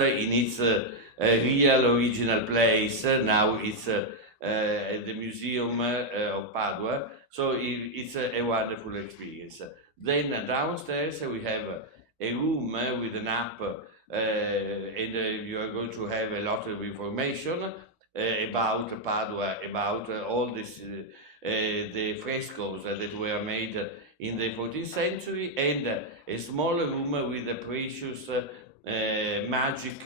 in its real original place. Now it's at the Museum of Padua, so it's a wonderful experience. Then downstairs we have a room with an app, and you are going to have a lot of information about Padua, about all this, the frescoes that were made in the 14th century, and a small room with a precious magic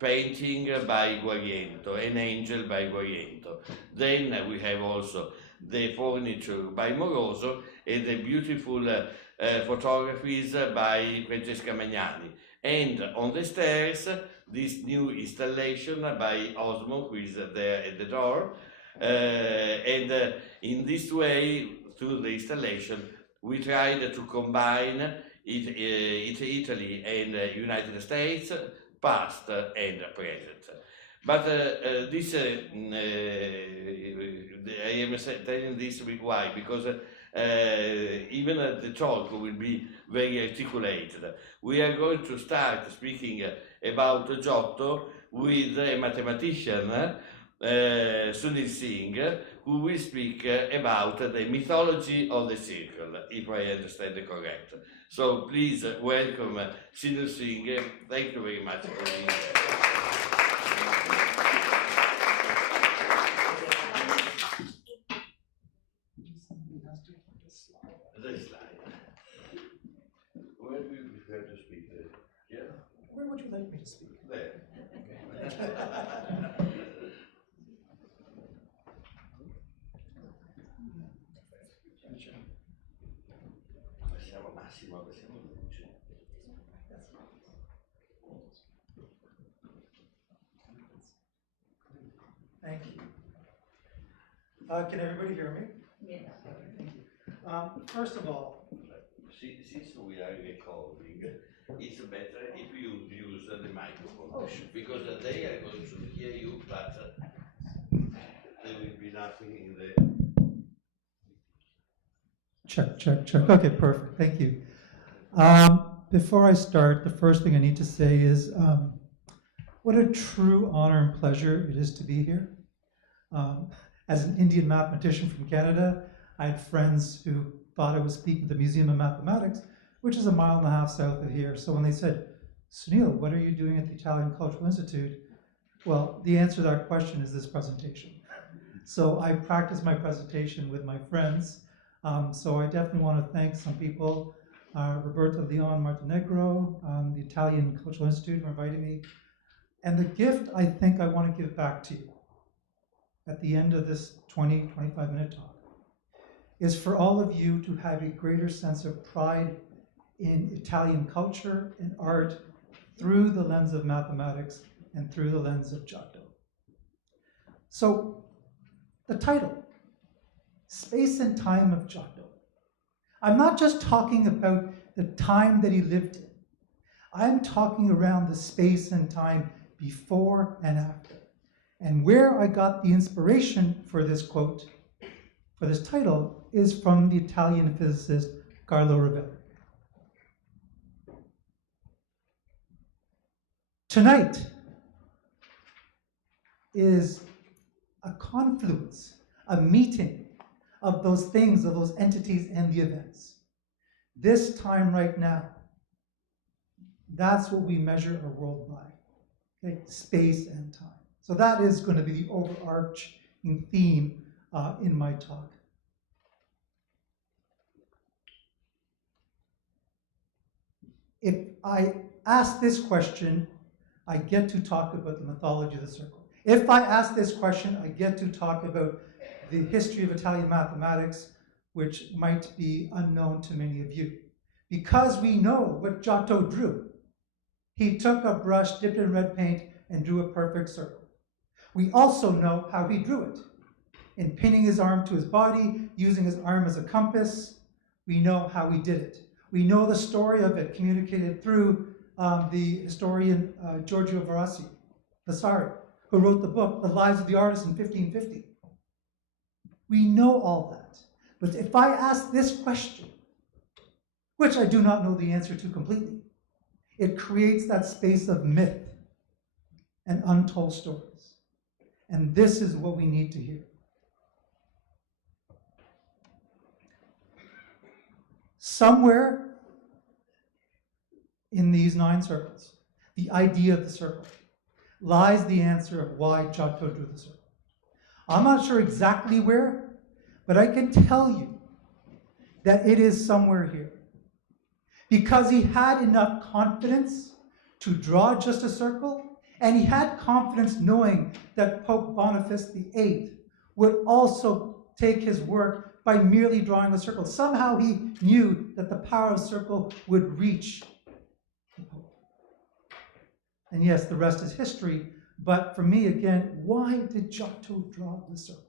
painting by Guariento, an angel by Guariento. Then we have also the furniture by Moroso and the beautiful photographies by Francesca Magnani. And on the stairs, this new installation by Osmo, who is there at the door. And in this way, through the installation, we tried to combine Italy and United States, past and present. But this, I am telling this why, because even the talk will be very articulated. We are going to start speaking about Giotto with a mathematician, Sunil Singh, who will speak about the mythology of the circle, if I understand it correct. So please welcome Sunil Singh. Thank you very much for being here. The slide. Where do you prefer to speak? Here? Where would you like me to speak? There. Thank you. Can everybody hear me? Yeah. Thank you. First of all, Since we are recording, it's better if you use the microphone. Oh, sure. Because they are going to hear you, but there will be nothing in the... Check. Okay, perfect. Thank you. Before I start, the first thing I need to say is what a true honor and pleasure it is to be here. As an Indian mathematician from Canada, I had friends who thought I was speaking at the Museum of Mathematics, which is 1.5 miles south of here. So when they said, Sunil, what are you doing at the Italian Cultural Institute? Well, the answer to that question is this presentation. So I practiced my presentation with my friends. So I definitely want to thank some people, Roberto Leon Martinegro, the Italian Cultural Institute for inviting me. And the gift I think I want to give back to you at the end of this 25-minute talk is for all of you to have a greater sense of pride in Italian culture and art through the lens of mathematics and through the lens of Giotto. So the title, Space and Time of Giotto. I'm not just talking about the time that he lived in. I'm talking around the space and time before and after. And where I got the inspiration for this quote, for this title, is from the Italian physicist Carlo Rovelli. Tonight is a confluence, a meeting of those things, of those entities and the events. This time right now, that's what we measure our world by, okay? Space and time. So that is going to be the overarching theme in my talk. If I ask this question, I get to talk about the mythology of the circle. If I ask this question, I get to talk about the history of Italian mathematics, which might be unknown to many of you. Because we know what Giotto drew. He took a brush, dipped it in red paint, and drew a perfect circle. We also know how he drew it. In pinning his arm to his body, using his arm as a compass, we know how he did it. We know the story of it communicated through the historian Giorgio Vasari, who wrote the book, The Lives of the Artists in 1550. We know all that. But if I ask this question, which I do not know the answer to completely, It creates that space of myth and untold stories. And this is what we need to hear. Somewhere in these 9 circles, the idea of the circle, lies the answer of why Giotto drew the circle. I'm not sure exactly where, but I can tell you that it is somewhere here. Because he had enough confidence to draw just a circle, and he had confidence knowing that Pope Boniface VIII would also take his work by merely drawing a circle. Somehow he knew that the power of the circle would reach the Pope. And yes, the rest is history, but for me, again, why did Giotto draw the circle?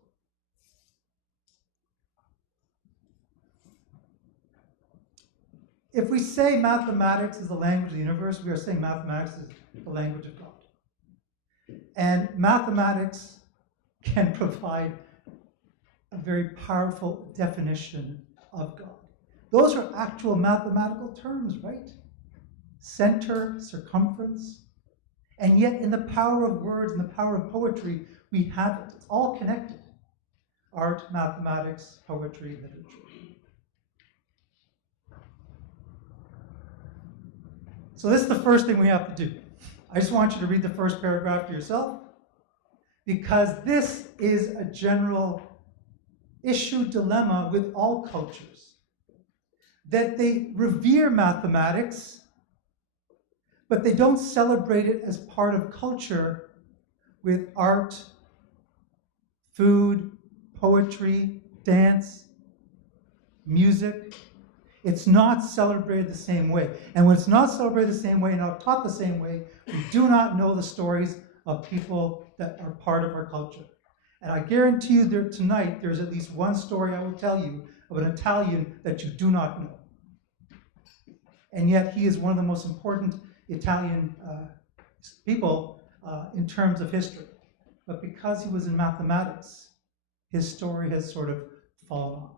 If we say mathematics is the language of the universe, we are saying mathematics is the language of God. And mathematics can provide a very powerful definition of God. Those are actual mathematical terms, right? Center, circumference. And yet in the power of words and the power of poetry, we have it. It's all connected. Art, mathematics, poetry, literature. So this is the first thing we have to do. I just want you to read the first paragraph to yourself, because this is a general issue, dilemma with all cultures, that they revere mathematics, but they don't celebrate it as part of culture with art, food, poetry, dance, music. It's not celebrated the same way. And when it's not celebrated the same way, not taught the same way, we do not know the stories of people that are part of our culture. And I guarantee you that tonight there's at least one story I will tell you of an Italian that you do not know. And yet he is one of the most important Italian people in terms of history. But because he was in mathematics, his story has sort of fallen off.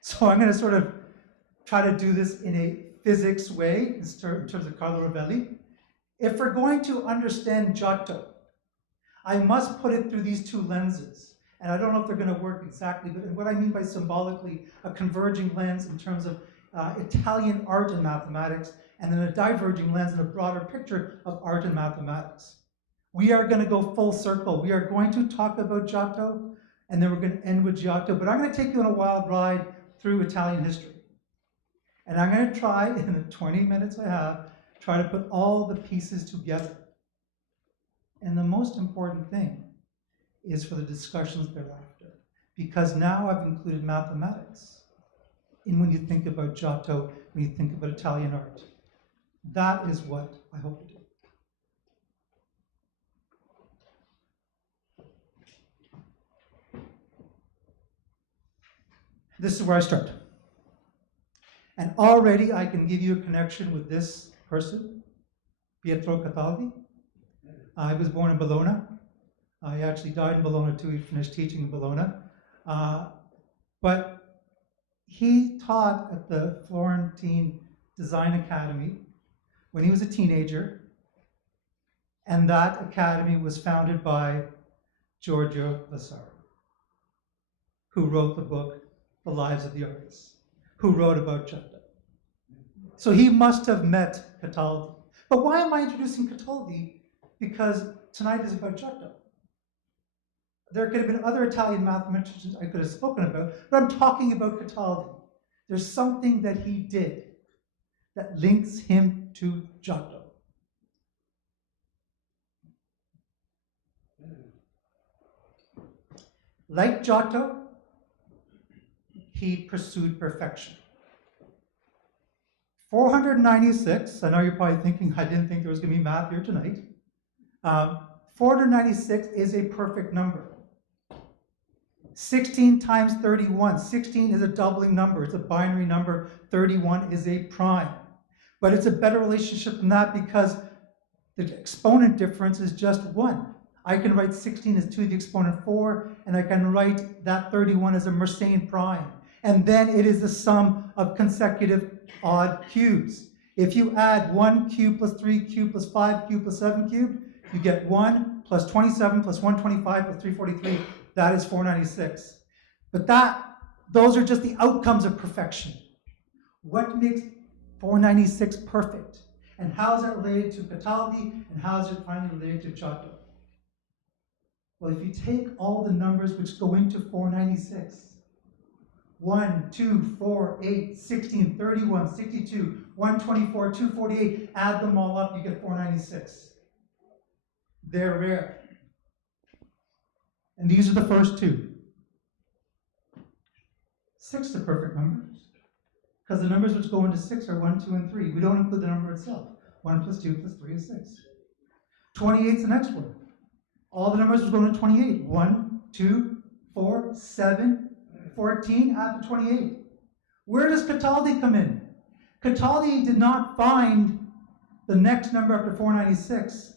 So I'm going to sort of try to do this in a physics way in terms of Carlo Rovelli. If we're going to understand Giotto, I must put it through these 2 lenses. And I don't know if they're going to work exactly, but what I mean by symbolically, a converging lens in terms of Italian art and mathematics, and then a diverging lens and a broader picture of art and mathematics. We are going to go full circle. We are going to talk about Giotto, and then we're going to end with Giotto. But I'm going to take you on a wild ride through Italian history. And I'm going to try, in the 20 minutes I have, try to put all the pieces together. And the most important thing is for the discussions thereafter, because now I've included mathematics in when you think about Giotto, when you think about Italian art. That is what I hope to do. This is where I start. And already I can give you a connection with this person, Pietro Cataldi. He was born in Bologna. He actually died in Bologna too. He finished teaching in Bologna. But he taught at the Florentine Design Academy when he was a teenager. And that academy was founded by Giorgio Vasari, who wrote the book, The Lives of the Artists, who wrote about Giotto. So he must have met Cataldi. But why am I introducing Cataldi? Because tonight is about Giotto. There could have been other Italian mathematicians I could have spoken about, but I'm talking about Cataldi. There's something that he did that links him to Giotto. Like Giotto, he pursued perfection. 496, I know you're probably thinking, I didn't think there was going to be math here tonight. 496 is a perfect number. 16 times 31. 16 is a doubling number. It's a binary number. 31 is a prime. But it's a better relationship than that because the exponent difference is just 1. I can write 16 as 2 to the exponent 4, and I can write that 31 as a Mersenne prime. And then it is the sum of consecutive odd cubes. If you add 1 cube plus 3 cube plus 5 cube plus 7 cube, you get 1 plus 27 plus 125 plus 343. That is 496. But those are just the outcomes of perfection. What makes 496 perfect? And how is that related to Cataldi? And how is it finally related to Giotto? Well, if you take all the numbers which go into 496, 1, 2, 4, 8, 16, 31, 62, 124, 248, add them all up, you get 496. They're rare. And these are the first two. 6 are perfect numbers, because the numbers which go into 6 are 1, 2, and 3. We don't include the number itself. 1 plus 2 plus 3 is 6. 28 is the next one. All the numbers which go into 28. 1, 2, 4, 7, 14, add to 28. Where does Cataldi come in? Cataldi did not find the next number after 496,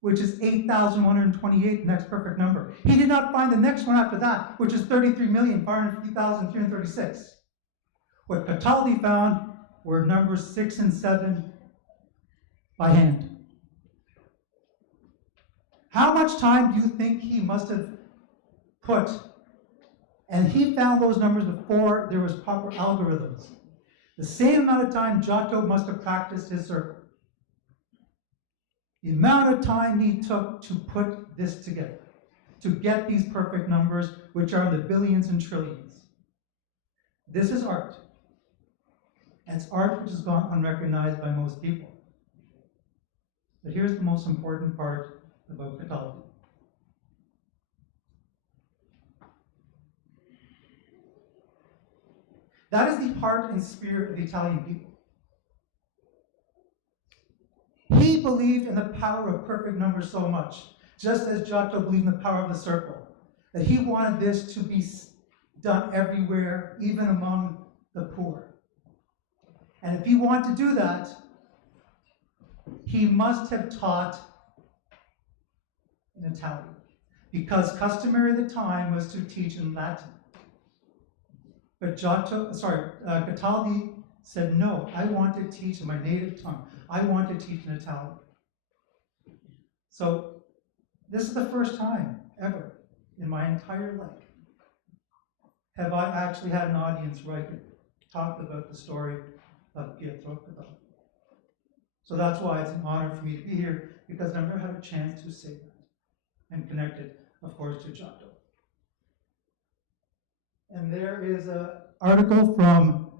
which is 8,128, the next perfect number. He did not find the next one after that, which is 33,550,336. What Cataldi found were numbers 6 and 7 by hand. How much time do you think he must have put? And he found those numbers before there was proper algorithms. The same amount of time Giotto must have practiced his circle. The amount of time he took to put this together, to get these perfect numbers, which are in the billions and trillions. This is art. And it's art which has gone unrecognized by most people. But here's the most important part about Cataldi. That is the heart and spirit of the Italian people. He believed in the power of perfect numbers so much, just as Giotto believed in the power of the circle, that he wanted this to be done everywhere, even among the poor. And if he wanted to do that, he must have taught in Italian, because customary at the time was to teach in Latin. But Cataldi said, no, I want to teach in my native tongue. I want to teach in Italian. So this is the first time ever in my entire life have I actually had an audience where I could talk about the story of Pietro Cataldi. So that's why it's an honor for me to be here, because I've never had a chance to say that and connect it, of course, to Giotto. And there is an article from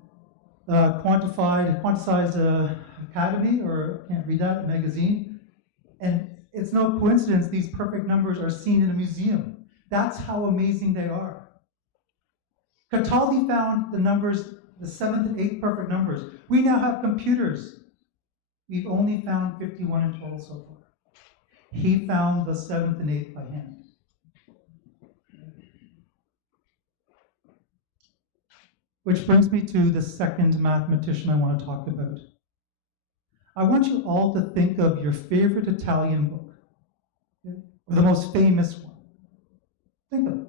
Quantized Academy, or I can't read that, magazine. And it's no coincidence these perfect numbers are seen in a museum. That's how amazing they are. Cataldi found the numbers, the 7th and 8th perfect numbers. We now have computers. We've only found 51 in total so far. He found the 7th and 8th by hand. Which brings me to the second mathematician I want to talk about. I want you all to think of your favorite Italian book, okay? Or the most famous one. Think of it.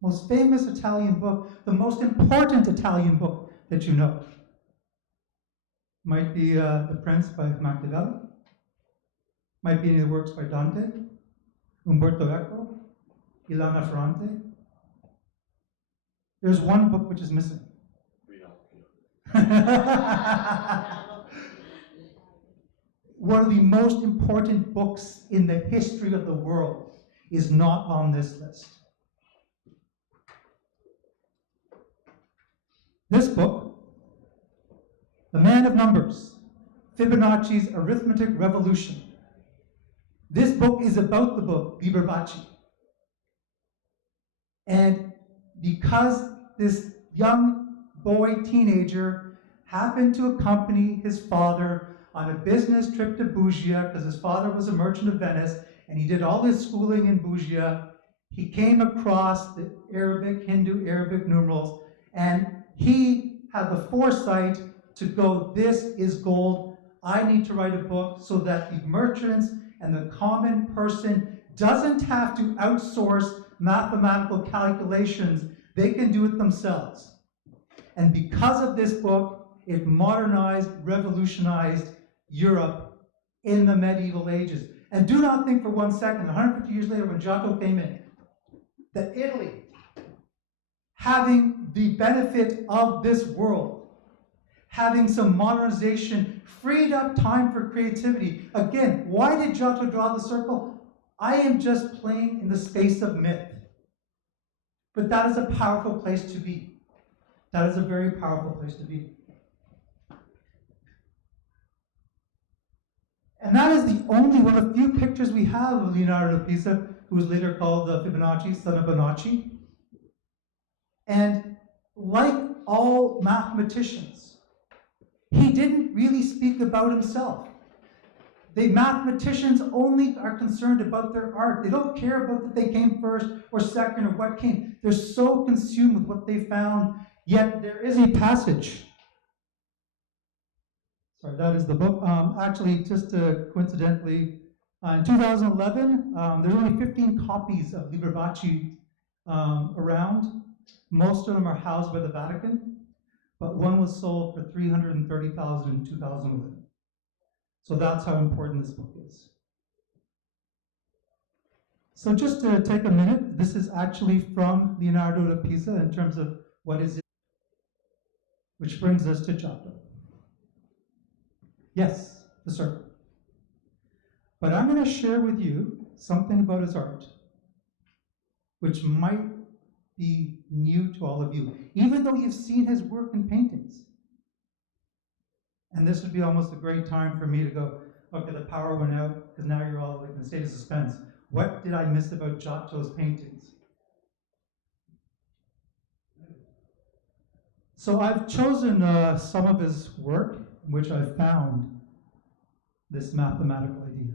Most famous Italian book, the most important Italian book that you know. Might be The Prince by Machiavelli. Might be any of the works by Dante, Umberto Eco, Ilana Ferrante. There's one book which is missing. One of the most important books in the history of the world is not on this list. This book, The Man of Numbers, Fibonacci's Arithmetic Revolution. This book is about the book, Liber Bacci. And because this young boy, teenager, happened to accompany his father on a business trip to Bugia, because his father was a merchant of Venice, and he did all his schooling in Bugia, he came across the Hindu Arabic numerals, and he had the foresight to go, this is gold. I need to write a book so that the merchants and the common person doesn't have to outsource mathematical calculations. They can do it themselves. And because of this book, it modernized, revolutionized Europe in the medieval ages. And do not think for 1 second, 150 years later when Giotto came in, that Italy, having the benefit of this world, having some modernization, freed up time for creativity. Again, why did Giotto draw the circle? I am just playing in the space of myth. But that is a powerful place to be. That is a very powerful place to be. And that is the only one of the few pictures we have of Leonardo da Pisa, who was later called Fibonacci, son of Bonacci. And like all mathematicians, he didn't really speak about himself. The mathematicians only are concerned about their art. They don't care about that they came first or second or what came. They're so consumed with what they found, yet there is a passage. Sorry, that is the book. Actually, just coincidentally, in 2011, there's only 15 copies of Liber Bacci around. Most of them are housed by the Vatican, but one was sold for $330,000 in 2011. So that's how important this book is. So just to take a minute, this is actually from Leonardo da Pisa in terms of what is it, which brings us to Giotto. Yes, the circle. But I'm going to share with you something about his art, which might be new to all of you, even though you've seen his work in paintings. And this would be almost a great time for me to go, okay, the power went out, because now you're all in a state of suspense. What did I miss about Giotto's paintings? So I've chosen some of his work, in which I've found this mathematical idea.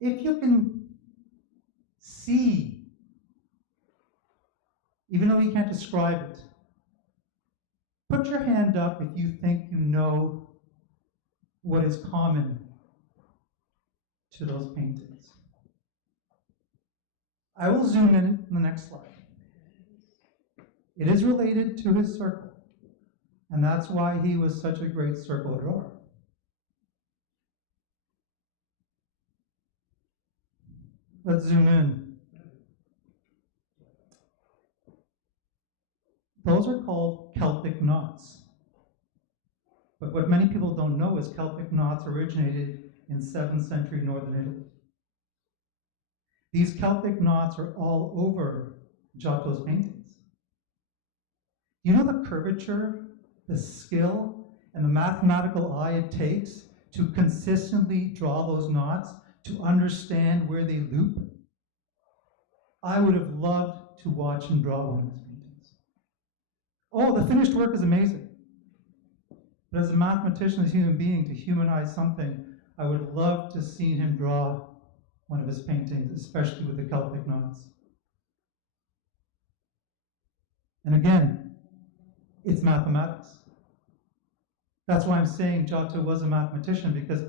If you can see, even though you can't describe it, put your hand up if you think you know what is common to those paintings. I will zoom in the next slide. It is related to his circle, and that's why he was such a great circle drawer. Let's zoom in. Those are called Celtic knots. But what many people don't know is Celtic knots originated in 7th century northern Italy. These Celtic knots are all over Giotto's paintings. You know the curvature, the skill, and the mathematical eye it takes to consistently draw those knots, to understand where they loop? I would have loved to watch him draw one of his paintings. Oh, the finished work is amazing. But as a mathematician, as a human being, to humanize something, I would love to see him draw one of his paintings, especially with the Celtic knots. And again, it's mathematics. That's why I'm saying Giotto was a mathematician, because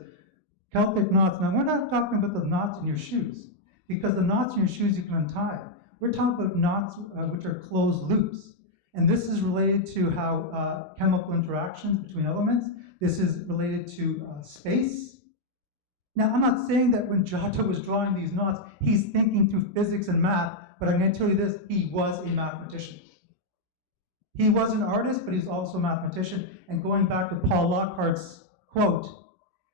Celtic knots, now we're not talking about the knots in your shoes, because the knots in your shoes you can untie. We're talking about knots which are closed loops. And this is related to how chemical interactions between elements. This is related to space. Now, I'm not saying that when Giotto was drawing these knots, he's thinking through physics and math, but I'm going to tell you this, he was a mathematician. He was an artist, but he's also a mathematician. And going back to Paul Lockhart's quote,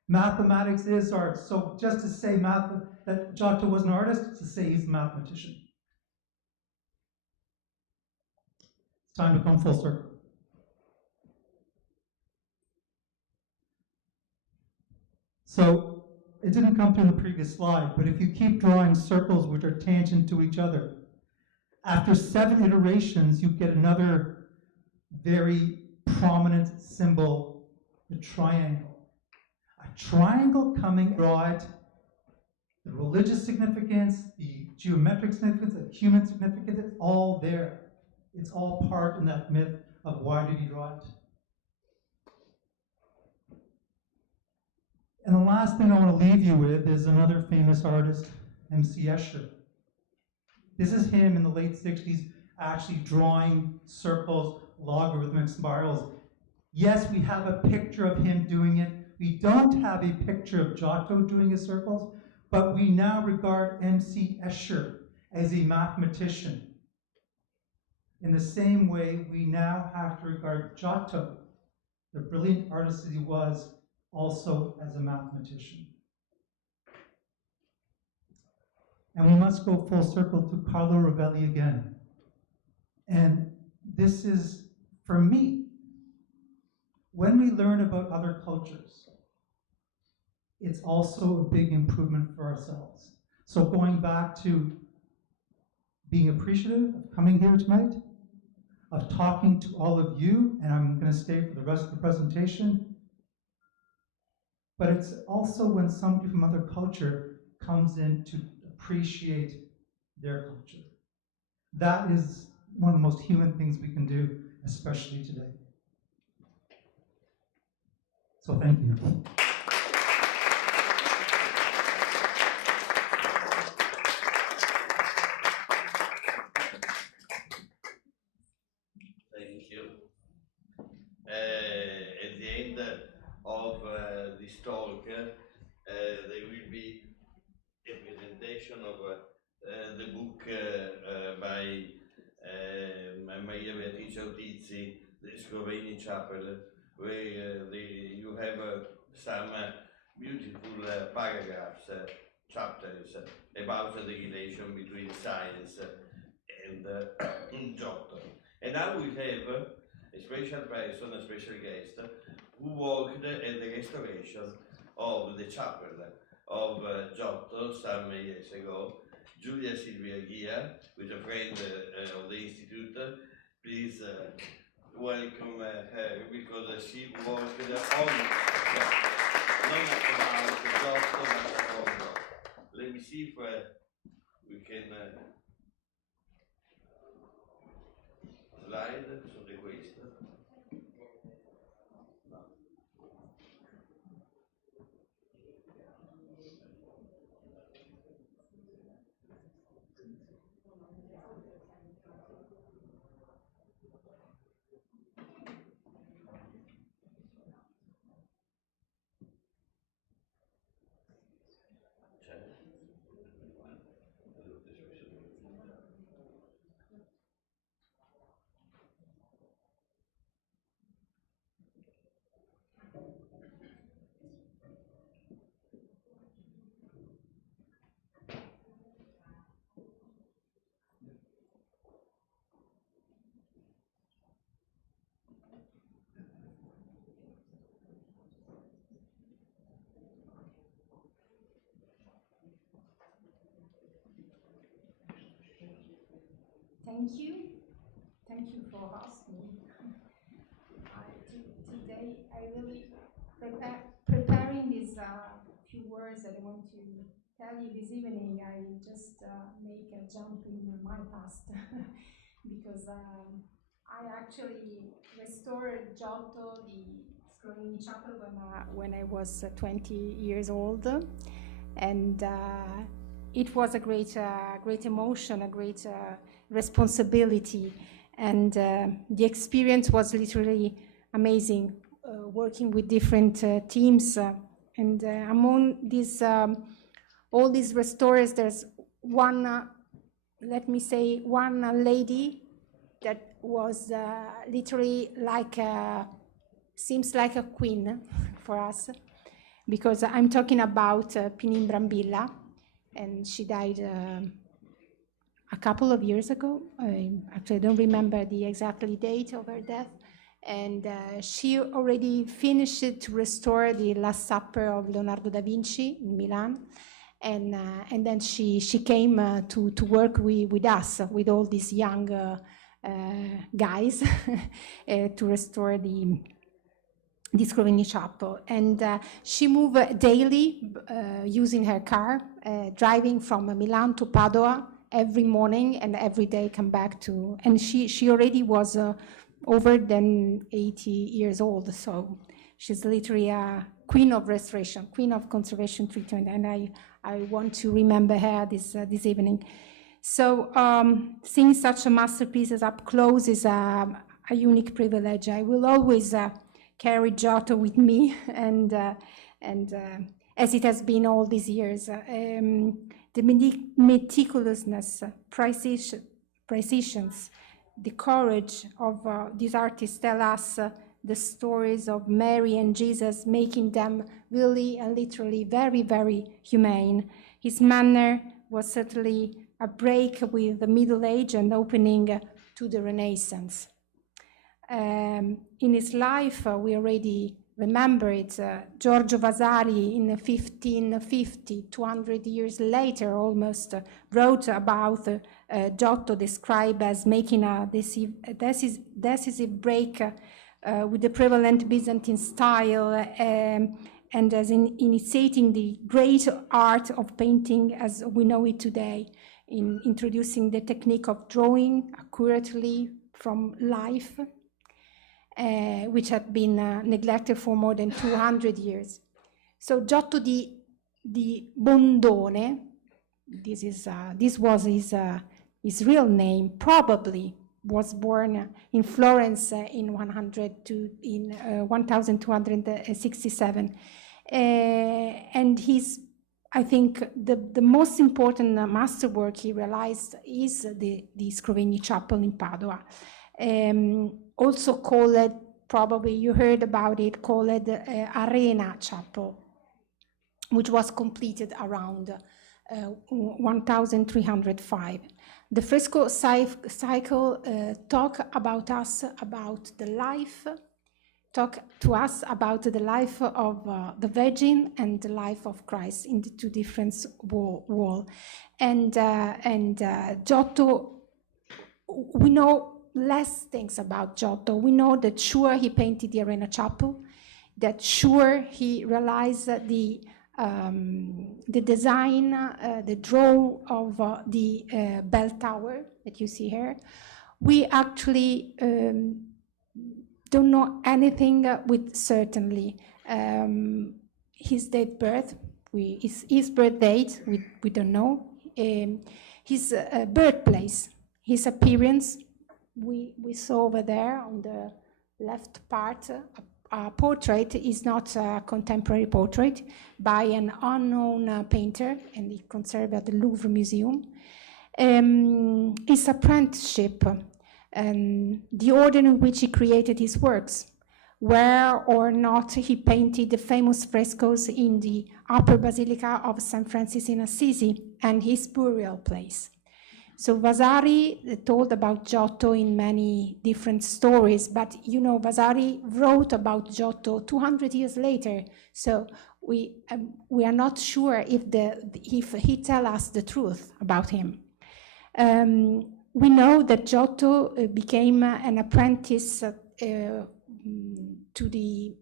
mathematics is art. So just to say that Giotto was an artist, is to say he's a mathematician. It's time to come full circle. So it didn't come through the previous slide, but if you keep drawing circles which are tangent to each other, after 7 iterations, you get another very prominent symbol, the triangle. A triangle coming, draw it, the religious significance, the geometric significance, the human significance, it's all there. It's all part in that myth of why did he draw it. And the last thing I want to leave you with is another famous artist, M.C. Escher. This is him in the late 60s actually drawing circles, logarithmic spirals. Yes, we have a picture of him doing it. We don't have a picture of Giotto doing his circles, but we now regard M.C. Escher as a mathematician. In the same way, we now have to regard Giotto, the brilliant artist that he was, also as a mathematician. And we must go full circle to Carlo Rovelli again. And this is, for me, when we learn about other cultures, it's also a big improvement for ourselves. So going back to being appreciative of coming here tonight, of talking to all of you, and I'm going to stay for the rest of the presentation, but it's also when somebody from other culture comes in to appreciate their culture. That is one of the most human things we can do, especially today. So thank you. Thank you. At the end of this talk, there will be a presentation of the book by Maria Beatrice Autizzi, the Scrovegni Chapel, where you have some beautiful paragraphs, chapters about the relation between science and Giotto. And now we have a special person, a special guest, who worked at the restoration of the chapel of Giotto some years ago. Giulia Silvia Ghia, with a friend of the Institute. Please welcome her, because she worked on Giotto, not about Giotto, but on Giotto. Let me see if we can slide su di questo. Thank you. Thank you for asking me. Today, I really preparing these few words that I want to tell you this evening. I just make a jump in my past because I actually restored Giotto di Scrovegni Chapel when I was 20 years old, and it was a great emotion, a great responsibility, and the experience was literally amazing, working with different teams, and among these all these restorers, there's one, let me say, one lady that was literally like seems like a queen for us, because I'm talking about Pinin Brambilla, and she died a couple of years ago. I actually don't remember the exact date of her death. And she already finished to restore the Last Supper of Leonardo da Vinci in Milan. And then she came to work with us, with all these young guys, to restore the Scrovegni Chapel. And she moved daily using her car, driving from Milan to Padua every morning, and every day come back to, and she already was over than 80 years old, so she's literally a queen of restoration, queen of conservation treatment, and I want to remember her this evening. So seeing such a masterpiece up close is a unique privilege. I will always carry Giotto with me, and as it has been all these years. The meticulousness, precisions, the courage of these artists tell us the stories of Mary and Jesus, making them really and literally very, very humane. His manner was certainly a break with the Middle Age and opening to the Renaissance. In his life, we already remember it, Giorgio Vasari in 1550, 200 years later almost, wrote about Giotto, described as making a decisive break with the prevalent Byzantine style and as initiating the great art of painting as we know it today, in introducing the technique of drawing accurately from life, which had been neglected for more than 200 years. So Giotto di Bondone, this was his real name, probably was born in Florence in 1267. And I think the most important masterwork he realized is the Scrovegni Chapel in Padua. Also called, probably you heard about it, called Arena Chapel, which was completed around 1305. The fresco cycle talk to us about the life of the Virgin and the life of Christ in the two different wall. And Giotto, we know less things about Giotto. We know that sure he painted the Arena Chapel, that sure he realized the design, the draw of the bell tower that you see here. We actually don't know anything with certainty. His date birth, his birth date, we don't know. His birthplace, his appearance, we saw over there on the left part. A portrait is not a contemporary portrait by an unknown painter, and it conserved at the Louvre Museum. His apprenticeship, the order in which he created his works, where or not he painted the famous frescoes in the upper Basilica of San Francesco in Assisi, and his burial place. So Vasari told about Giotto in many different stories, but you know, Vasari wrote about Giotto 200 years later, so we are not sure if he tell us the truth about him. We know that Giotto became an apprentice to the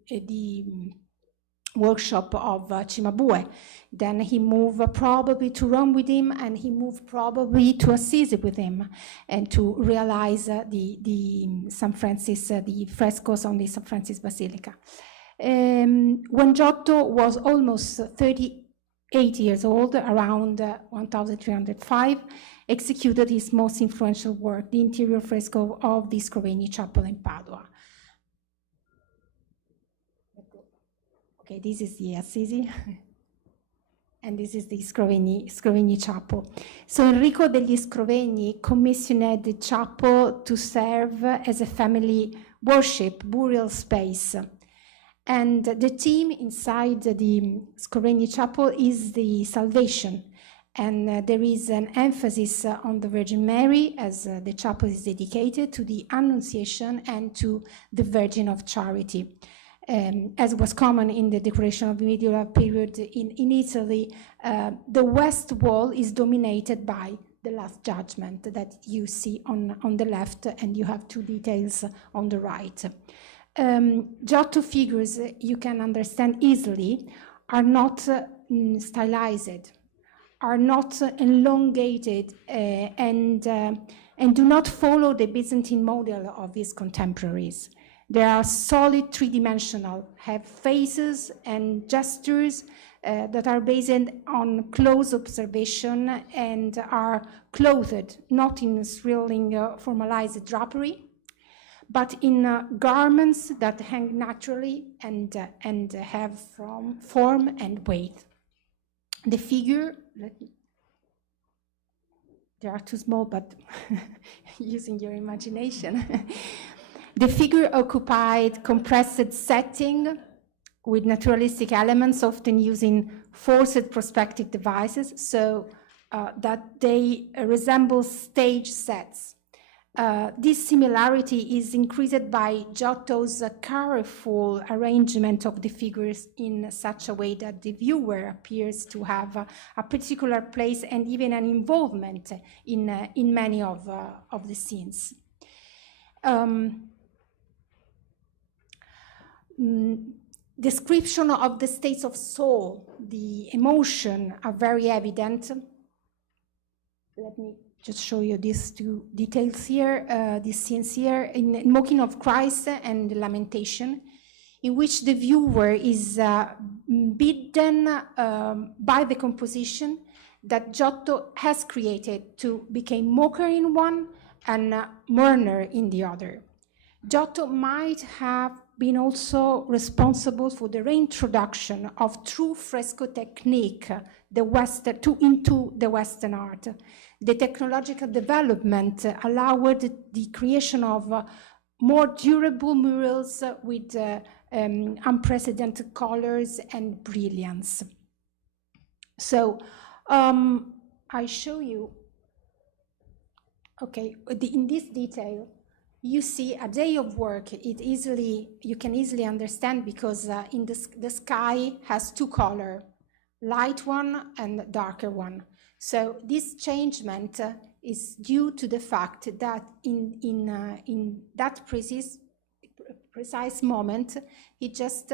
workshop of Cimabue. Then he moved probably to Rome with him, and he moved probably to Assisi with him, and to realize the San Francis, the frescoes on the San Francis Basilica. When Giotto was almost 38 years old, around 1305, executed his most influential work, the interior fresco of the Scrovegni Chapel in Padua. Okay, this is the Assisi, and this is the Scrovegni Chapel. So Enrico degli Scrovegni commissioned the chapel to serve as a family worship, burial space. And the theme inside the Scrovegni Chapel is the salvation. And there is an emphasis on the Virgin Mary, as the chapel is dedicated to the Annunciation and to the Virgin of Charity. As was common in the decoration of the medieval period in Italy, the west wall is dominated by the Last Judgment that you see on the left, and you have two details on the right. Giotto figures, you can understand easily, are not stylized, are not elongated, and do not follow the Byzantine model of his contemporaries. They are solid three-dimensional, have faces and gestures that are based on close observation and are clothed, not in thrilling formalized drapery, but in garments that hang naturally and have form and weight. The figure, they are too small, but using your imagination. The figure occupied compressed setting with naturalistic elements, often using forced perspective devices, so that they resemble stage sets. This similarity is increased by Giotto's careful arrangement of the figures in such a way that the viewer appears to have a particular place and even an involvement in many of the scenes. Description of the states of soul, the emotion are very evident. Let me just show you these two details here, these scenes here, in Mocking of Christ and Lamentation, in which the viewer is bidden by the composition that Giotto has created to become mocker in one and mourner in the other. Giotto might have been also responsible for the reintroduction of true fresco technique into the Western art. The technological development allowed the creation of more durable murals with unprecedented colors and brilliance. So I show you, okay, in this detail, you see a day of work. You can easily understand because in the sky has two colors, light one and darker one. So this changement is due to the fact that in that precise moment, he just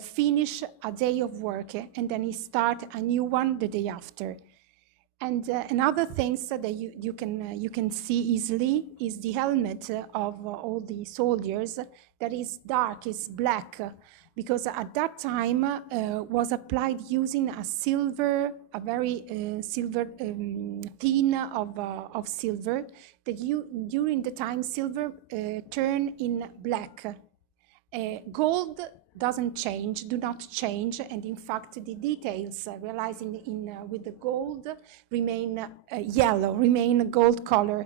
finished a day of work and then he start a new one the day after. And another thing that you can see easily is the helmet of all the soldiers that is dark, is black, because at that time was applied using a silver, a very silver thin of silver that during the time silver turn in black. Gold doesn't change, do not change, and in fact the details realizing with the gold remain yellow, remain gold color,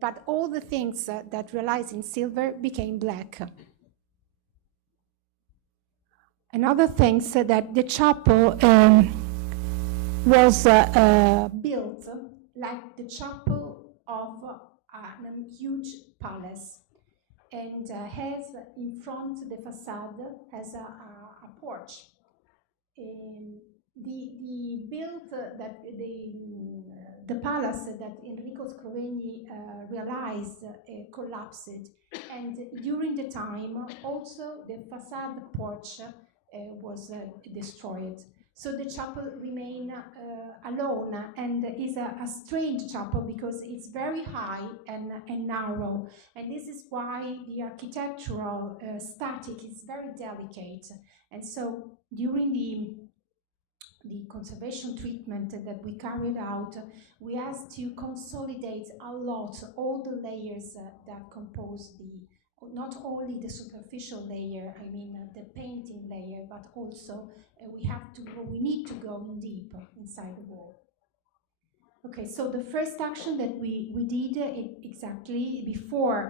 but all the things that realize in silver became black. Another thing that the chapel was built like the chapel of a huge palace. And has in front the facade has a porch. The build that the palace that Enrico Scrovegni realized collapsed, and during the time also the facade porch was destroyed. So the chapel remained alone and is a strange chapel because it's very high and narrow. And this is why the architectural static is very delicate. And so during the conservation treatment that we carried out, we had to consolidate a lot all the layers that compose not only the superficial layer, I mean the painting layer, but also we need to go in deep inside the wall. Okay, so the first action that we did exactly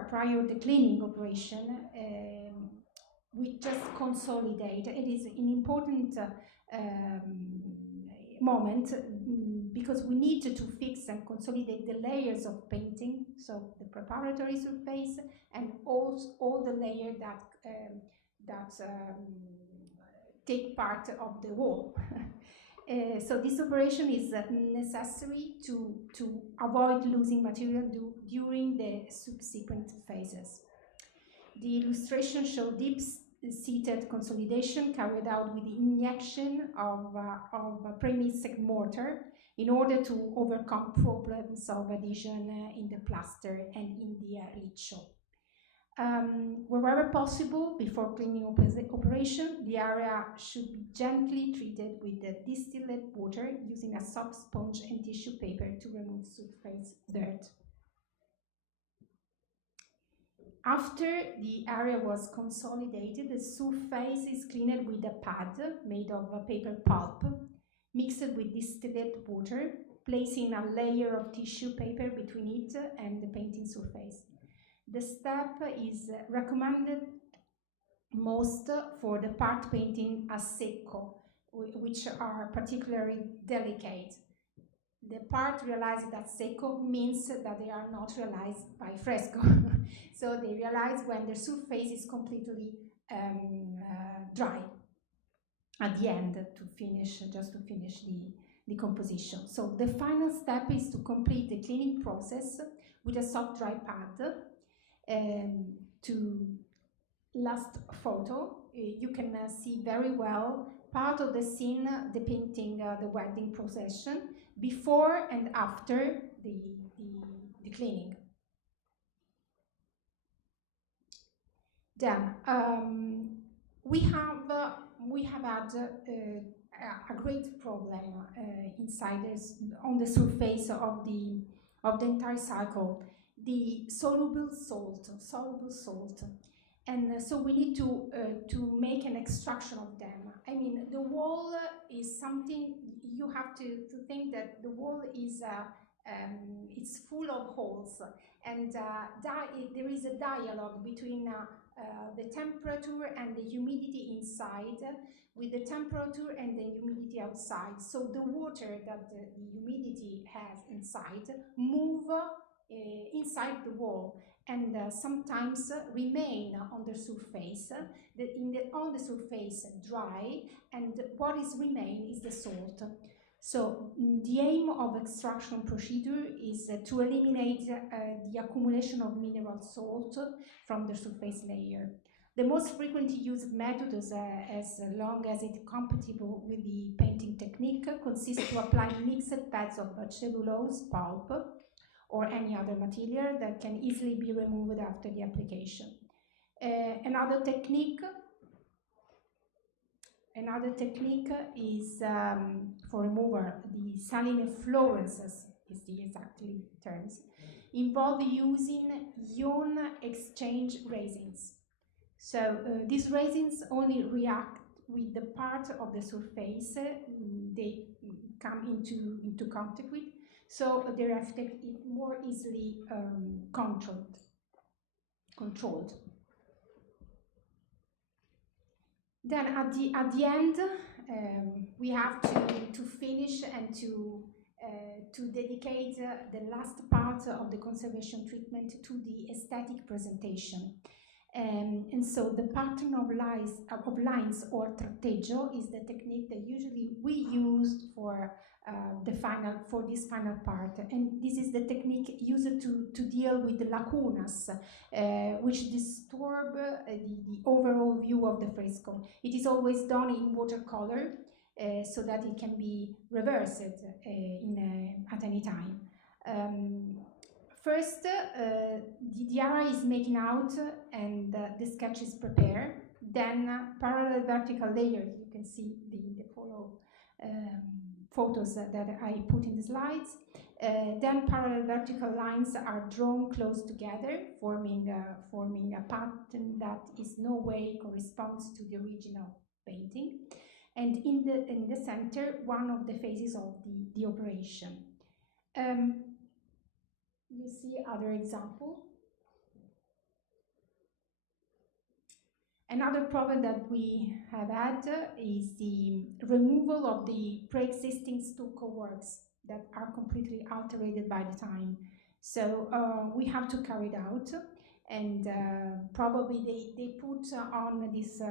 prior to the cleaning operation, we just consolidate. It is an important moment because we need to fix and consolidate the layers of painting, so the preparatory surface and all the layers that take part of the wall. So this operation is necessary to avoid losing material during the subsequent phases. The illustration shows deep-seated consolidation carried out with the injection of a premixed mortar in order to overcome problems of adhesion in the plaster and in the liccio. Wherever possible, before cleaning operation, the area should be gently treated with the distilled water using a soft sponge and tissue paper to remove surface dirt. After the area was consolidated, the surface is cleaned with a pad made of a paper pulp, mixed with distilled water, placing a layer of tissue paper between it and the painting surface. The step is recommended most for the part painting a secco, which are particularly delicate. The part realized at secco means that they are not realized by fresco. So they realize when the surface is completely dry at the end to finish the composition. So the final step is to complete the cleaning process with a soft dry pad. To last photo, you can see very well part of the scene depicting the wedding procession before and after the cleaning. Then we have had a great problem inside this, on the surface of the entire cycle, the soluble salt, and so we need to make an extraction of them. I mean, the wall is something you have to think that the wall is it's full of holes, and there is a dialogue between the temperature and the humidity inside, with the temperature and the humidity outside. So the water that the humidity has inside move inside the wall, and sometimes remain on the surface, on the surface dry, and what is remain is the salt. So the aim of extraction procedure is to eliminate the accumulation of mineral salt from the surface layer. The most frequently used method, as long as it's compatible with the painting technique, consists to apply mixed pads of cellulose pulp or any other material that can easily be removed after the application. Another technique is for removal, the saline fluorescence is the exact terms, involve using ion exchange resins. So these resins only react with the part of the surface they come into contact with, so their effect is more easily controlled. Then at the end, we have to finish and to dedicate the last part of the conservation treatment to the aesthetic presentation. And so the pattern of lines or tratteggio is the technique that usually we use for this final part, and this is the technique used to deal with the lacunas, which disturb the overall view of the fresco. It is always done in watercolor, so that it can be reversed at any time. First, the area is making out and the sketch is prepared. Then parallel vertical layers, you can see the photos that I put in the slides. Then parallel vertical lines are drawn close together, forming a pattern that is no way corresponds to the original painting. And in the center, one of the phases of the operation. You see other example. Another problem that we have had is the removal of the pre-existing stucco works that are completely altered by the time. So we have to carry it out, and probably they put on this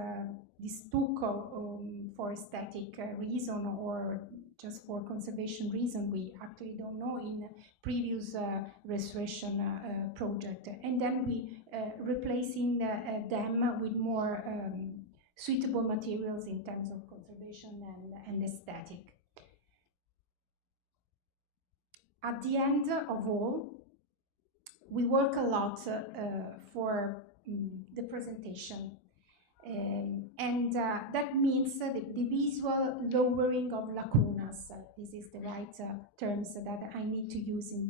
stucco for aesthetic reason or just for conservation reason. We actually don't know in previous restoration project, and then we replacing them with more suitable materials in terms of conservation and aesthetic. At the end of all, we work a lot for the presentation. That means the visual lowering of lacunas. This is the right terms that I need to use in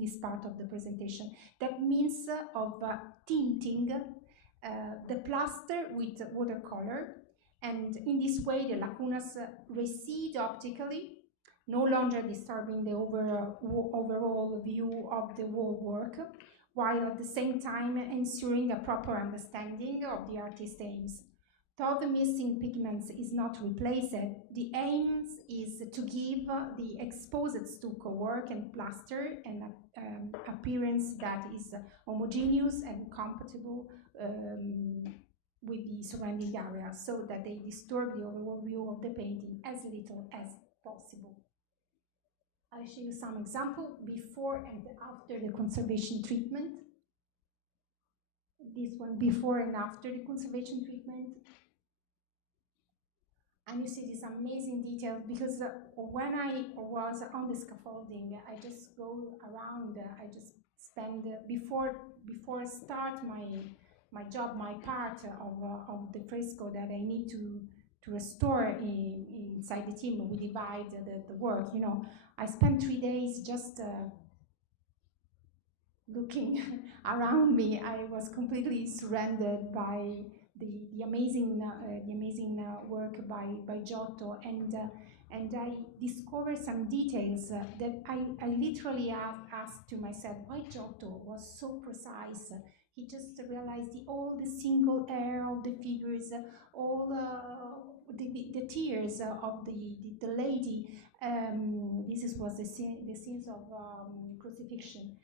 this part of the presentation. That means of tinting the plaster with watercolor, and in this way the lacunas recede optically, no longer disturbing the overall view of the wall work, while at the same time ensuring a proper understanding of the artist's aims. Though the missing pigments is not replaced, the aim is to give the exposed stucco work and plaster an appearance that is homogeneous and compatible with the surrounding area, so that they disturb the overall view of the painting as little as possible. I'll show you some example before and after the conservation treatment. This one before and after the conservation treatment. And you see these amazing details, because when I was on the scaffolding, I just go around, I just spend, before I start my job, my part of the fresco that I need to restore inside the team. We divide the work, you know. I spent 3 days just looking around me. I was completely surrendered by the amazing work by Giotto, and I discovered some details that I literally asked to myself why Giotto was so precise. He just realized all the single air of the figures, all the tears of the lady. This was the scenes of crucifixion.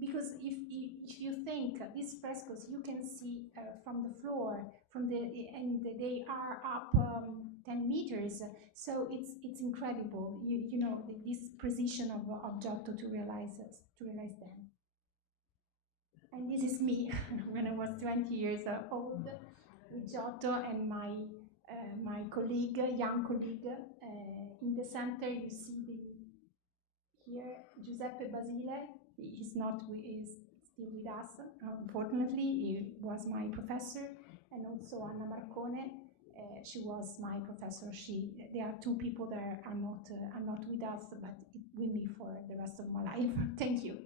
Because if you think these frescoes, you can see from the floor, and they are up 10 meters, so it's incredible. You know this precision of Giotto to realize them. And this is me when I was 20 years old with Giotto and my young colleague. In the center, you see here Giuseppe Basile. He's still with us, unfortunately. He was my professor, and also Anna Marcone. She was my professor. There are two people that are not with us, but with me for the rest of my life. Thank you.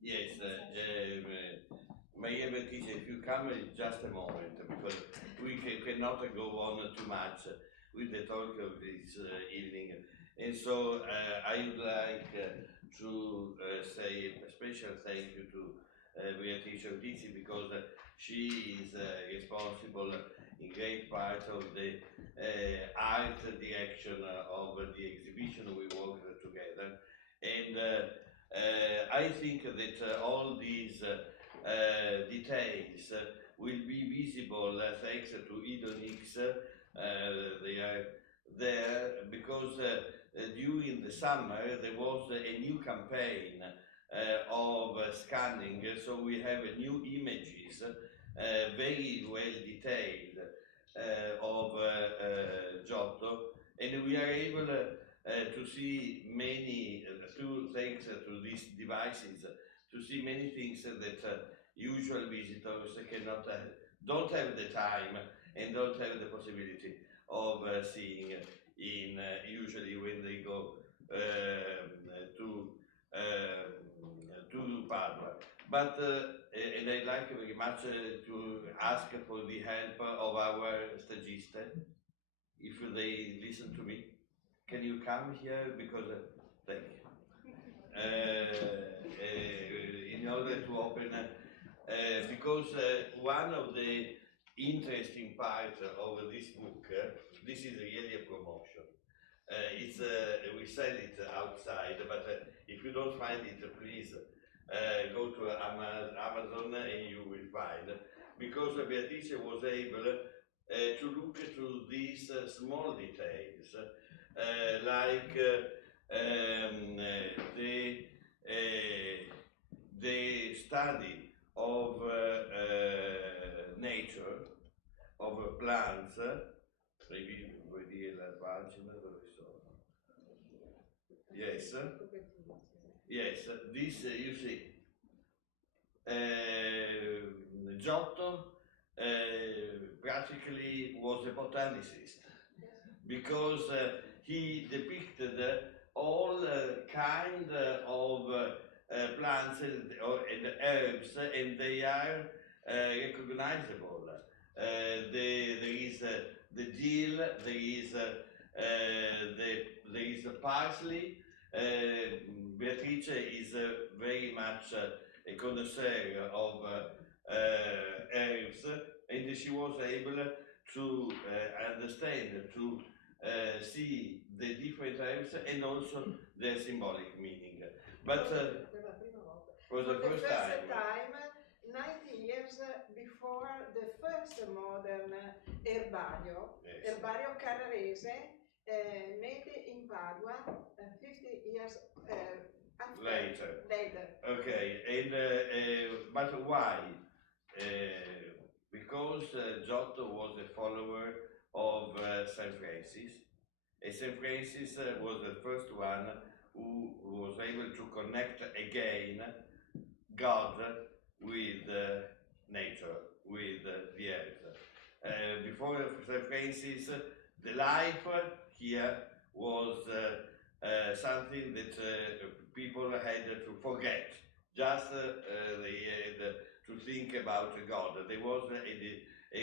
Yes, Maria Bertice, if you come just a moment, because we cannot go on too much with the talk of this evening. And so I would like to say a special thank you to Beatrice Ortizi, because she is responsible in great part of the art direction of the exhibition we worked together. And I think that all these details will be visible thanks to Idonix. They are there because during the summer there was a new campaign of scanning, so we have new images, very well detailed, of Giotto, and we are able to see many, thanks to these devices, to see many things that usual visitors don't have the time and don't have the possibility of seeing usually when they go to Padua. But and I'd like very much to ask for the help of our stagiste, if they listen to me. Can you come here, because thank you. In order to open, because one of the interesting parts of this book, this is really a promotion. It's we sell it outside, but if you don't find it, please go to Amazon and you will find. Because Beatrice was able to look to these small details, like the study of nature, of plants, maybe vuoi dire la Yes, yes, this you see. Giotto practically was a botanicist because he depicted all kind of plants and herbs, and they are recognizable. There is the dill, there is the parsley. Beatrice is very much a connoisseur of herbs, and she was able to understand, to see the different herbs and also their symbolic meaning. But for the first time, 90 years before the first modern herbarium, yes. Herbario Carrarese, made in Padua 50 years after. Later. Later. Okay, and but why? Because Giotto was a follower of Saint Francis, and Saint Francis was the first one who was able to connect again God with nature, with the earth. Before Saint Francis, the life here was something that people had to forget. Just they had to think about God. There was a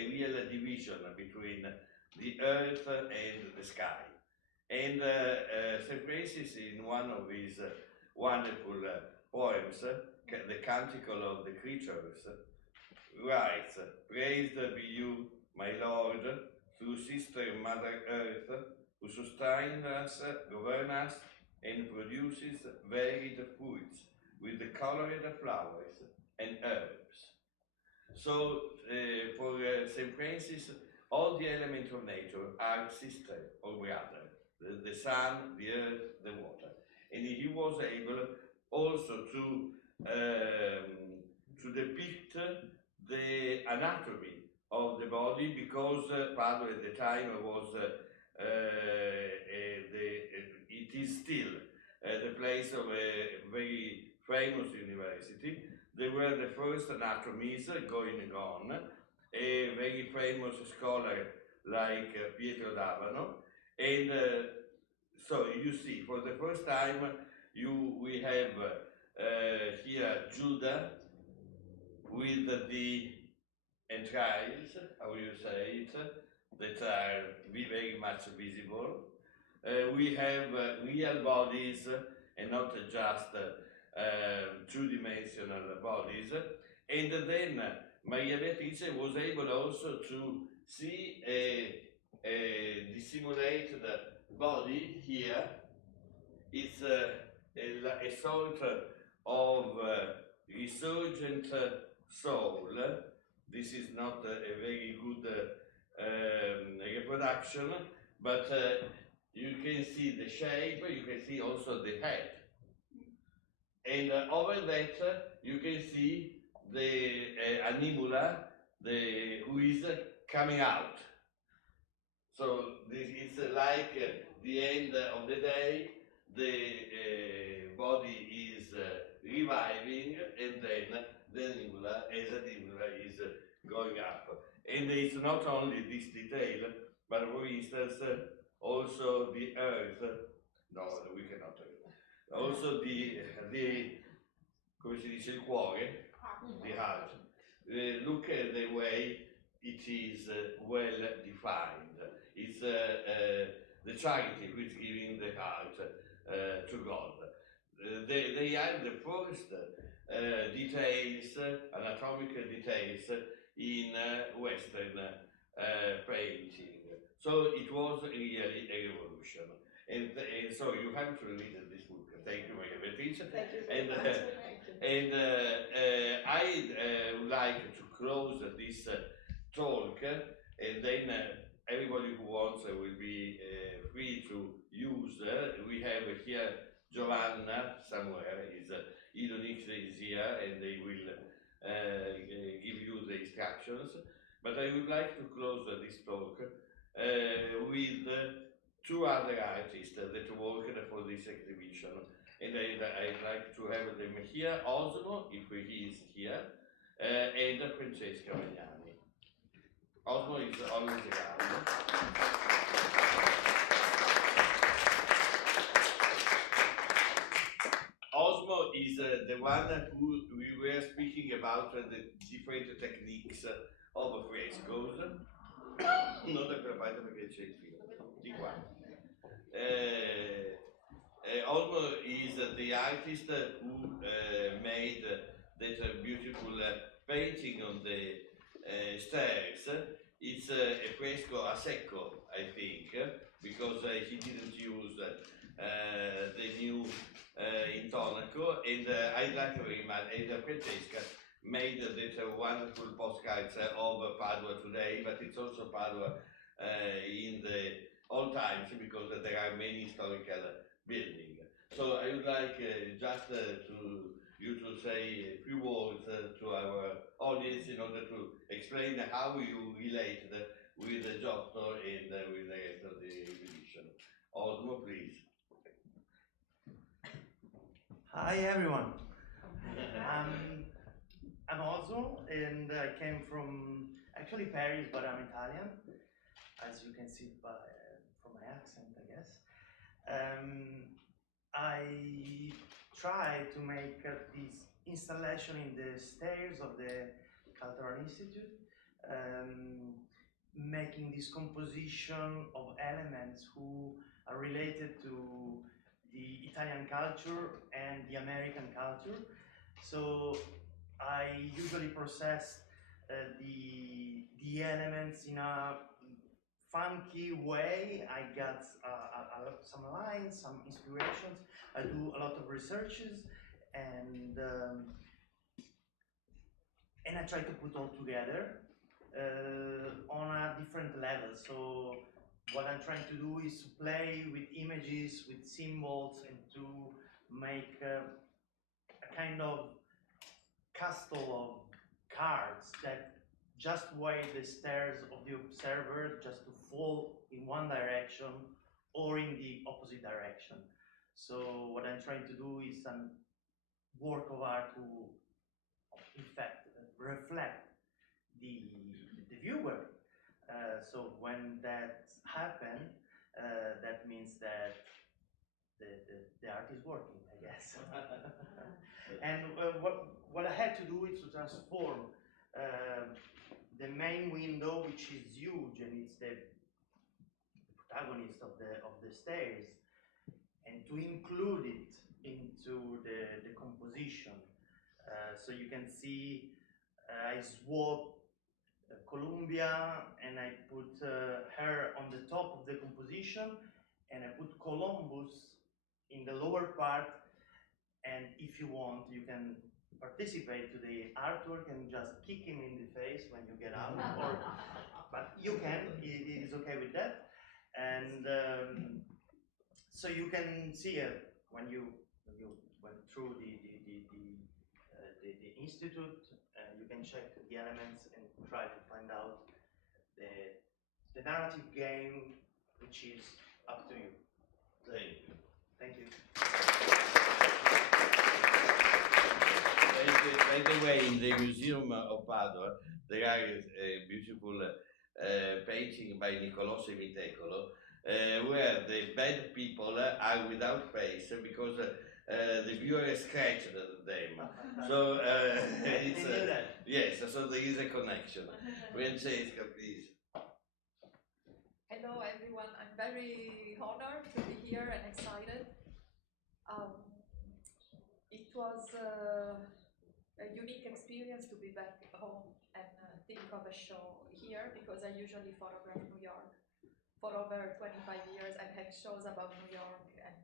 real division between the earth and the sky. And St. Francis, in one of his wonderful poems, the Canticle of the Creatures, writes, "Praised be you, my Lord, through Sister Mother Earth, who sustains us, governs us, and produces varied fruits with the colored flowers and herbs." So for St. Francis, all the elements of nature are sister or brother, the sun, the earth, the water. And he was able also to depict the anatomy of the body, because Padua at the time was it is still the place of a very famous university. There were the first anatomies going on, a very famous scholar like Pietro d'Avano, and so you see, for the first time, we have here Judah with the entrails, how you say it, that are very much visible. We have real bodies and not just two-dimensional bodies. And then Maria Beatrice was able also to see a dissimulated body here. It's a sort of resurgent soul. This is not a very good reproduction, but you can see the shape, you can see also the head. And over that, you can see the animula, who is coming out. So this is like the end of the day, the body is reviving, and then the animula, as the animula is going up. And it's not only this detail, but for instance, also the earth, no, we cannot, also the come si dice, il cuore, the heart. Look at the way it is well defined. It's the charity which is giving the heart to God. They are the first details, anatomical details in Western painting. So it was really a revolution. And so you have to read this book. Thank you, Maria Beatrice. Thank you And, very much. I would like to close this talk, and then everybody who wants will be free to use. We have here Giovanna somewhere. Idonix is here, and they will give you the instructions. But I would like to close this talk with two other artists that worked for this exhibition, and I'd like to have them here, Osmo, if he is here, and Francesca Magnani. Osmo is always around. Osmo is the one who we were speaking about the different techniques of frescoes. Non da quella parte perché c'è il filo. Di qua. Osmo is the artist who made that beautiful painting on the stairs. It's a fresco a secco, I think, because he didn't use the new intonaco, and I'd like very much, and Francesca made that wonderful postcards of Padua today, but it's also Padua in the old times, because there are many historical buildings. So I would like just you to say a few words to our audience in order to explain how you relate with the Giotto and with the rest of the exhibition. Osmo, please. Hi everyone. I'm Osmo, and I came from actually Paris, but I'm Italian, as you can see from my accent, I guess. I tried to make this installation in the stairs of the Cultural Institute, making this composition of elements who are related to the Italian culture and the American culture. So I usually process the elements in a funky way. I got some lines, some inspirations. I do a lot of researches, and I try to put all together on a different level. So what I'm trying to do is to play with images, with symbols, and to make a kind of castle of cards that just wait the stairs of the observer just to fall in one direction or in the opposite direction. So what I'm trying to do is some work of art to, in fact, reflect the viewer. So when that happens, that means that the art is working, I guess. And what I had to do is to transform the main window, which is huge, and it's the protagonist of the stairs, and to include it into the composition. So you can see I swap Columbia, and I put her on the top of the composition, and I put Columbus in the lower part. And if you want, you can participate to the artwork and just kick him in the face when you get out, but you can, it is okay with that. And so you can see when you went through the institute, you can check the elements and try to find out the narrative game, which is up to you. Thank you. Thank you. By the way, in the Museum of Padua, there are a beautiful painting by Niccolò Semitecolo, where the bad people are without face because the viewer scratched them. So it's yes, so there is a connection. Francesca, please. Hello everyone, I'm very honored to be here and excited. It was a unique experience to be back home and think of a show here, because I usually photograph New York. For over 25 years I've had shows about New York and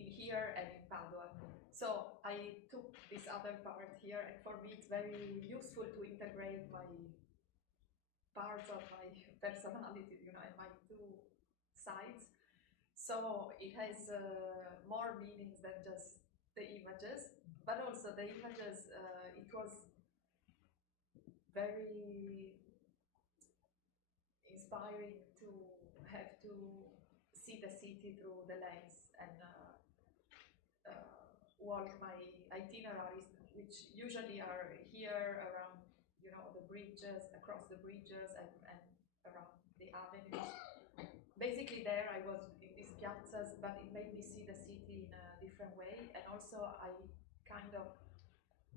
in here and in Padua. So I took this other part here, and for me it's very useful to integrate my parts of my personality, you know, and my two sides. So it has more meanings than just the images, but also the images, it was very inspiring to have to see the city through the lens and walk my itineraries, which usually are here around, you know, the bridges, across the bridges and around the avenues. Basically there I was in these piazzas, but it made me see the city in a different way, and also I kind of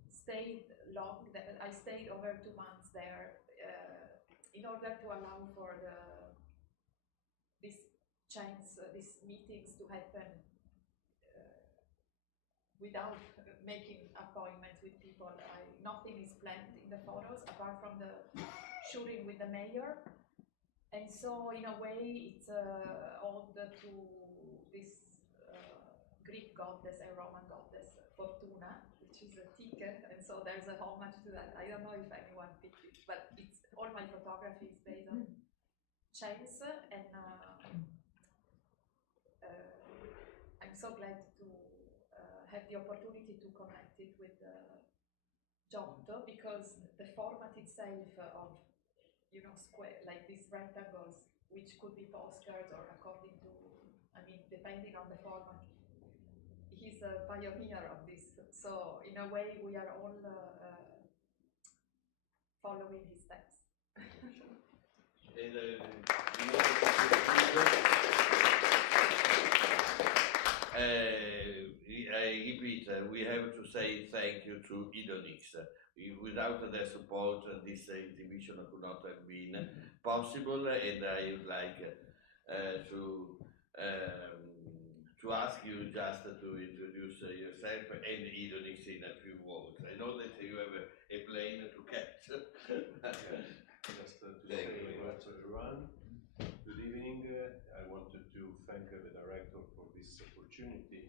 stayed long. I stayed over 2 months there in order to allow for these meetings to happen without making appointments with people. Nothing is planned in the photos apart from the shooting with the mayor. And so in a way it's ode to this Greek goddess and Roman goddess Fortuna, which is a ticket, and so there's a homage to that. I don't know if anyone picked it, but it's all my photography is based on chance, and I'm so glad to have the opportunity to connect it with Giotto, because the format itself of, you know, square, like these rectangles, which could be postcards or according to, I mean, depending on the format, he's a pioneer of this. So in a way, we are all following his steps. I repeat, we have to say thank you to Idonix. Without their support, this exhibition could not have been possible, and I would like to ask you just to introduce yourself and Idonix in a few words. I know that you have a plane to catch. Just to say hello to everyone. Good evening. I wanted to thank the director for this opportunity,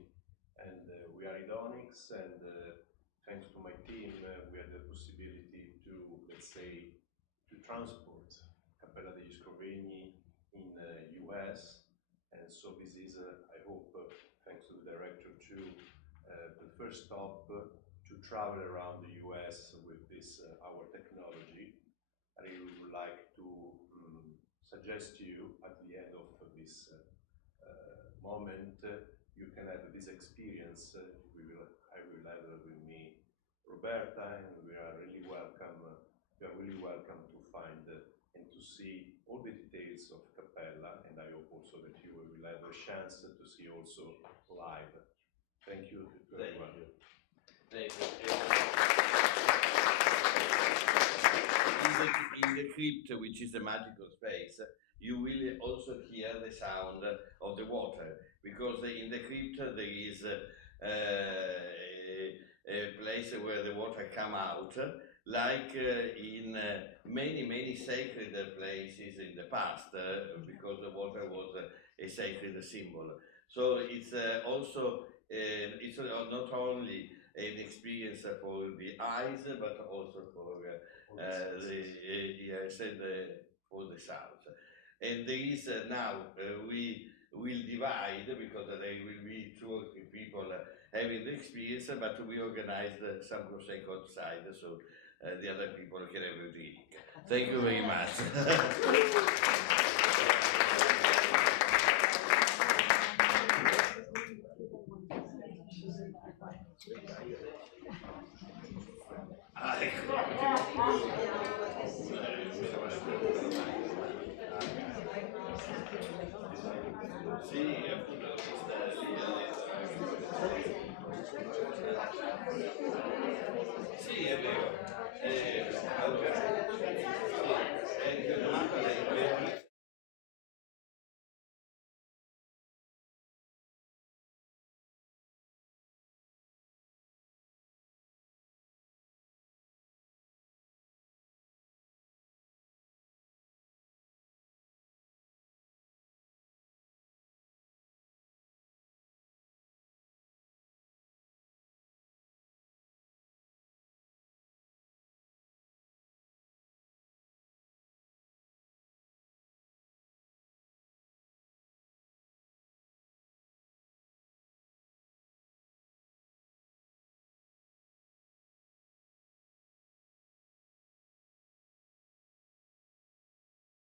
and we are Idonix, and thanks to my team, we had the possibility to, let's say, to transport Cappella degli Scrovegni in US, and so this is, I hope, thanks to the director too, the first stop to travel around the US with this our technology. I would like to suggest to you at the end of this moment, you can have this experience. I will have with me Roberta, and we are really welcome. We are really welcome to find and to see all the details of Cappella, and I hope also that you will have a chance to see also live. Thank you to everyone. Thank you. In the crypt, which is a magical space, you will also hear the sound of the water, because in the crypt there is a place where the water come out, like in many sacred places in the past, because the water was a sacred symbol. So it's also it's not only an experience for the eyes, but also for the ears and for the sounds. And there is now we will divide, because there will be 2 or 3 people having the experience, but we organized some prosecco outside, so the other people can have a drink. Thank you very much. Sì,